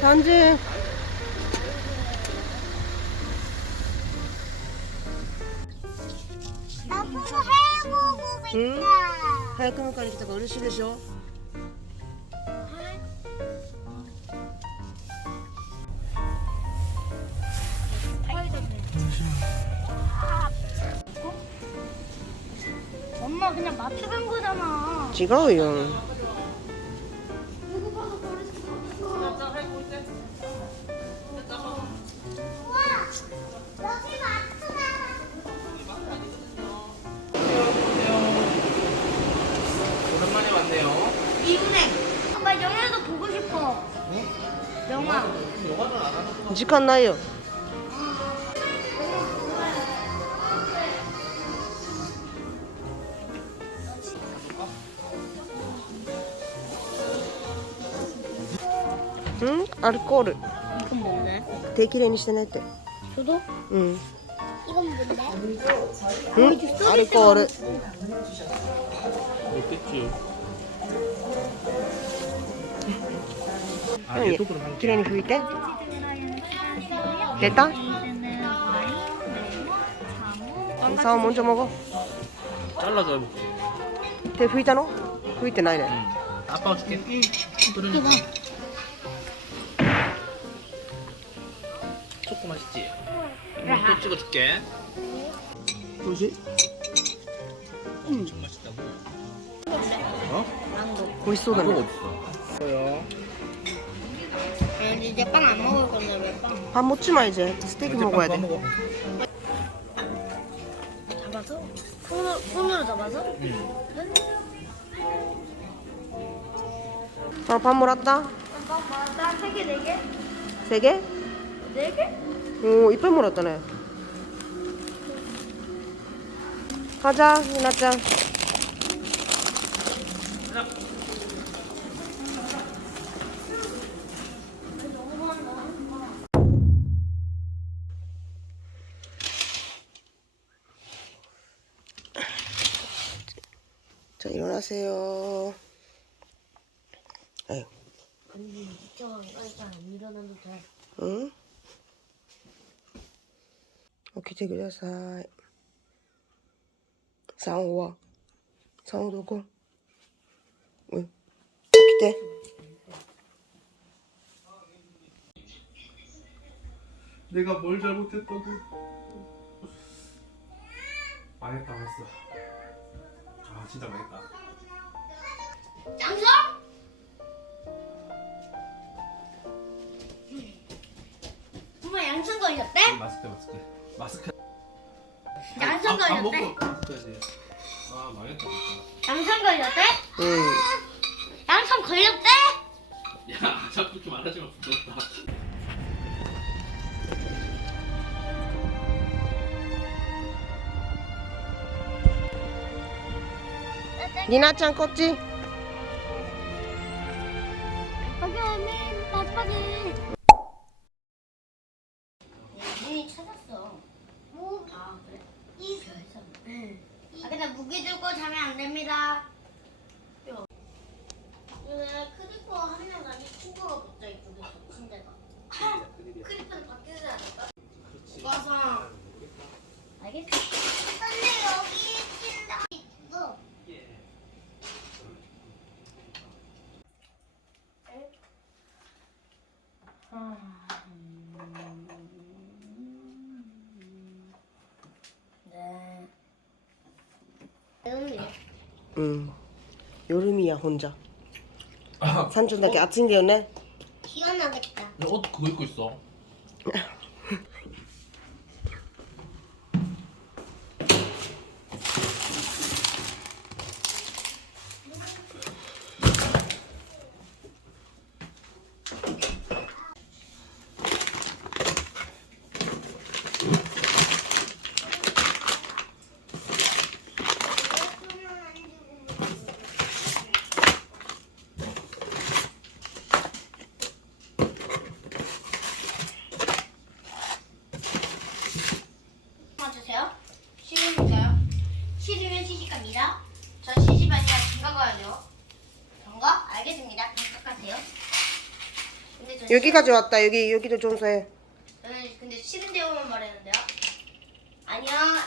단지 앞으로 해보고 있다. 응? 하얗게만 이렇게 딱 어르시겠죠? 엄마 그냥 마트 간 거잖아. 지가워요. 時間ないよ。うん？アルコール。手きれいにしてねって。うん。うん？アルコール。 아, 응, 예속으로 한 기란이 그일 때? 됐다? 사원 먼저 먹어. 잘라서 해볼게. 대 후이잖아? 후이 때 나이네. 음. 아빠 줄게. 그러니까. 초코 맛있지? 또 찍어줄게. 뭐지? 엄청 맛있다고. 어? 고이 쏟아내. 어딨어? 뭐요? 이제 빵 안 먹을 건데 왜 빵? 밥 먹지 마 이제 스테이크 먹어야 돼 먹어. 잡아서? 손으로, 손으로 잡아서? 응. 어, 밥 먹었다? 아빠 나세 개, 네 개? 세 개? 네 개? 오 이빨 물었다네 가자 이나짱 자, 일어나세요. 아유. 언니, 이쪽으로 안 일어나도 돼. 응? 오케이, 제 그려서. 3호와 3호도고 응. 기대. 내가 뭘 잘못했다고. 아, 망했다, 망했어. 아, 진짜 망했다. 짱성? 엄마 양천 걸렸대? 마스크, 마스크. 마스크. 양천 아, 밥 걸렸대? 먹고. 아, 망했다, 진짜. 양천 걸렸대? 응. 양천 걸렸대? 야, 자꾸 그렇게 말하지 마, 부끄럽다. 니나짱 껐지? 여기 언니 마지막에 문이 찾았어 뭐? 아 그래? 이 별점 아 근데 무게 들고 자면 안 됩니다 요. 근데 크리퍼 한 명 아니 친구가 붙자 이쪽에서 침대가 크리퍼는 밖에서 해야 될까? 와서 알겠어 근데 여기 침대 있어 네. 음. 응. 여름이야 혼자. 아. 산촌 닭에 아침 기운에. 기운 나겠다. 근데 옷 그거 입고 있어. 시집갑니다. 전 시집 아니라 장가 가야죠. 장가? 알겠습니다. 장가 가세요. 근데 저 여기까지 왔다. 여기 여기도 종소해. 저는 근데 싫은 대우만 말했는데요. 아니야.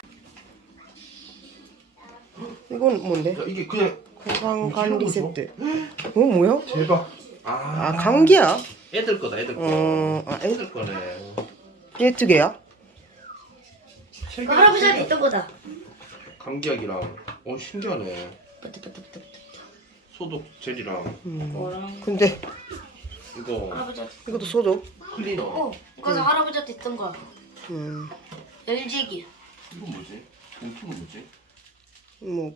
이건 뭔데? 야, 이게 그냥 건강관 리세트. 어 뭐야? 대박. 아, 아 감기야? 애들 거다 애들 거. 어, 아, 애, 애들 거네. 얘두 개야? 할아버지한테 있던 거다. 감기약이랑. 어 신기하네. 소독 젤이랑 음. 근데 이거 할아버지한테. 이것도 소독. 클리너. 어, 그래서 할아버지한테 있던 거야. 음, LG기. 이건 뭐지? 봉투는 뭐지? 뭐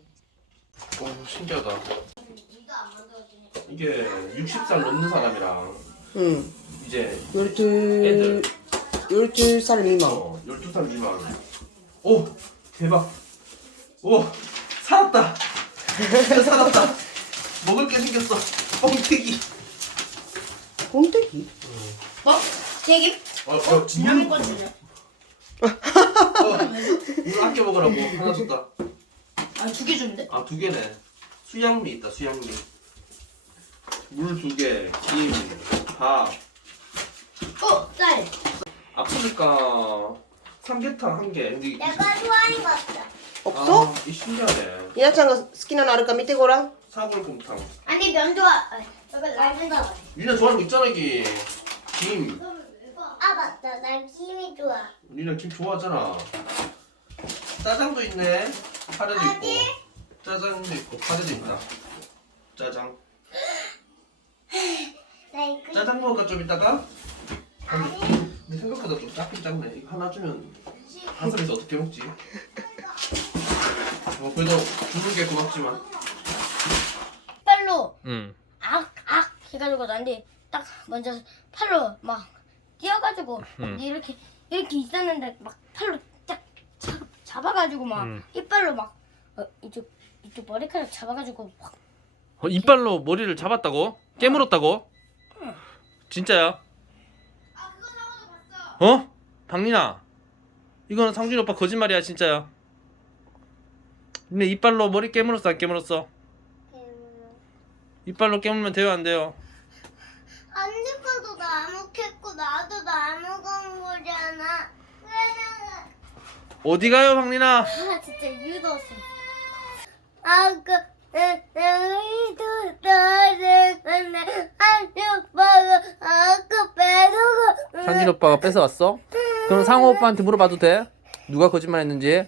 어 신기하다. 이게 60살 넘는 사람이랑 음, 이제 열두 애들. 열두 살 미만. 어 12살 미만. 오 대박. 오 살았다. 진짜 살았다. 먹을 게 생겼어. 뻥튀기. 곰탱이? 뭐? 되게 어, 어, 지나는 거 주냐? 어, 물 아껴 먹으라고 하나 줬다. 아, 두 개 주는데? 아 두 개네. 수양미 있다 수양미. 물 두 개, 김, 밥. 어, 쌀. 아프니까 삼계탕 한 개. 근데 이- 내가 좋아하는 거 없어. 없어? 아, 이 신기하네. 이나짱가 스키나 나를까 밑에 거랑? 사골곰탕. 아니 면도 아, 이거 라면 좋아. 리나 좋아하는 거 있잖아 이게. 김. 아 맞다, 난 김이 좋아. 리나 김 좋아하잖아. 짜장도 있네. 카레도 있고. 짜장도 있고 카레도 있다. 짜장. 나 이거 짜장 먹을까 좀 이따가? 아니. 근데 생각보다 좀 작긴 작네. 이거 하나 주면 한 사람에서 어떻게 먹지? 뭐 그래도 주는 게 고맙지만. 팔로 응. 악, 악 해가지고 난데 딱 먼저 팔로 막 뛰어가지고 응. 이렇게 이렇게 있었는데 막 팔로 딱 잡, 잡아가지고 막 응. 이빨로 막 어, 이쪽 이쪽 머리카락 잡아가지고 확 어, 이빨로 머리를 잡았다고? 깨물었다고? 진짜야? 어? 박민아 이거는 상준 오빠 거짓말이야 진짜야 근데 이빨로 머리 깨물었어 안 깨물었어? 이빨로 깨물면 돼요 안 돼요? 안 죽어도 나무했고 나도 나무 건 거잖아. 어디 가요 박민아? 아 진짜 유도스. 아까 내도 나를 만나 아빠가 아까 상진 오빠가 뺏어왔어? 그럼 상호 오빠한테 물어봐도 돼? 누가 거짓말했는지?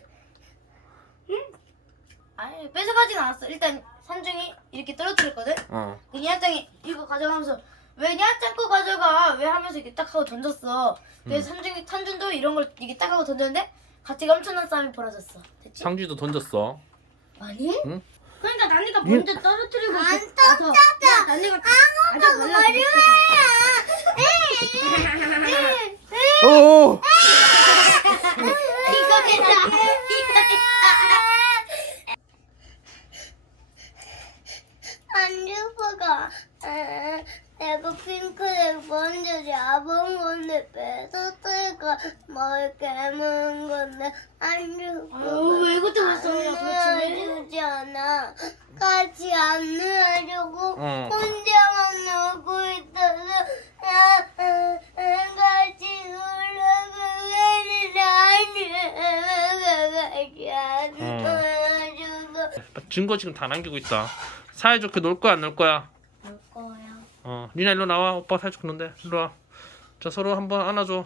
않았어. 일단 산중이 이렇게 떨어뜨렸거든. 어. 그 니아짱이 이거 가져가면서 왜 니아짱 거 가져가 왜 하면서 이렇게 딱 하고 던졌어. 그래서 산중이 산준도 이런 걸 이게 딱 하고 던졌는데 갑자기 엄청난 싸움이 벌어졌어. 됐지? 상주도 던졌어 아니? 응? 그러니까 난이가 니- 먼저 떨어뜨리고 안 떴잖아. 난이가 아무도 말이야. 오! 이거 됐다. 이거 됐다. 안주파가 내가 핑크색 먼저 잡은 건데 뺏었다가 뭘 깨문 건데 안주파가 왜 이것도 안주지 않아. 같이 안 놀려고 어. 혼자만 놀고 있어서 나 같이 놀라고 같이 안 놀아주고. 증거 지금 다 남기고 있다. 사이좋게 놀 거야 안 놀 거야. 어 리나 일로 나와. 오빠 사이좋게 논대 일로 와 자 서로 한번 안아줘.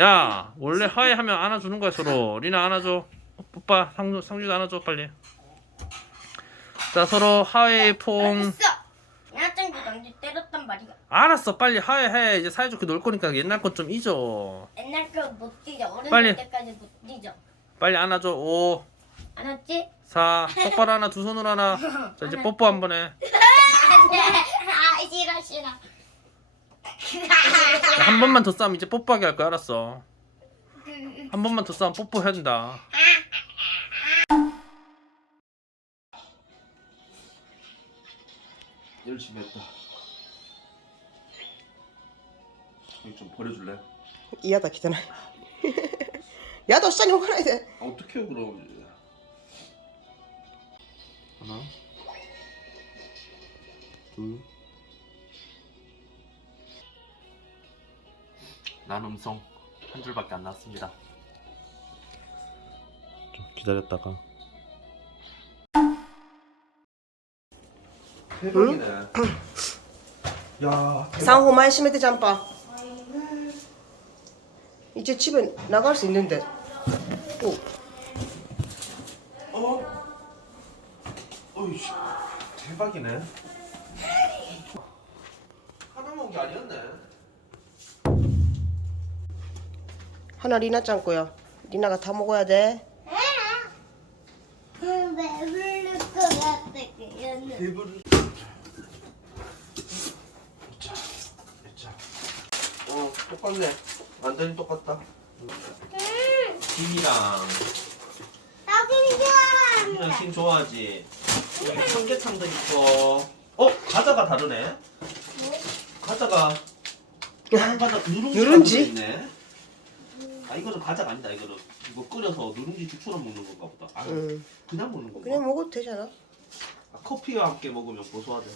야 원래 화해하면 안아주는 거야 서로. 리나 안아줘. 오빠 상주 상주도 안아줘 빨리. 자 서로 화해 폼 됐어. 야짱도 남자 때렸단 말이야. 알았어 빨리 화해해. 이제 사이좋게 놀 거니까 옛날 것좀 잊어. 옛날 거못 뛰죠. 어른 빨리. 될 때까지 못 뛰죠. 빨리 안아줘. 5 알았지? 4 똑바로 하나 두 손으로 하나 자 이제 뽀뽀 한 번 해. 안돼. 싫어 싫어. 한 번만 더 싸면 이제 뽀뽀하게 할 거야 알았어 한 번만 더 싸면 뽀뽀해야 된다 열심히 했다 이거 좀 버려줄래? 이하다 기잖아. 야너 시장님 화나야 돼. 어떻게 해요 그럼 하나 둘. 난 음성 한 줄밖에 안 났습니다. 좀 기다렸다가 대박이네. 야, 産後前閉めてジャンパー一応チブ流すいるんでおう 어? 어이씨, 대박이네. 게 아니었네. 하나 리나 짠 거야. 리나가 다 먹어야 돼. 배부를 것 같아. 배부르. 자, 자. 어, 똑같네. 완전히 똑같다. 김이랑 나도 좋아한다. 그냥 신 좋아하지. 여기 청계탕도 있고. 어 과자가 다르네. 과자가 다른 과자 누룽지 누룽지? 있네. 아 이거는 과자가 아니다. 이거는 이거 끓여서 누룽지 죽처럼 먹는 건가 보다. 아 응. 그냥 먹는 건가? 그냥 먹어도 되잖아. 아, 커피와 함께 먹으면 고소하대.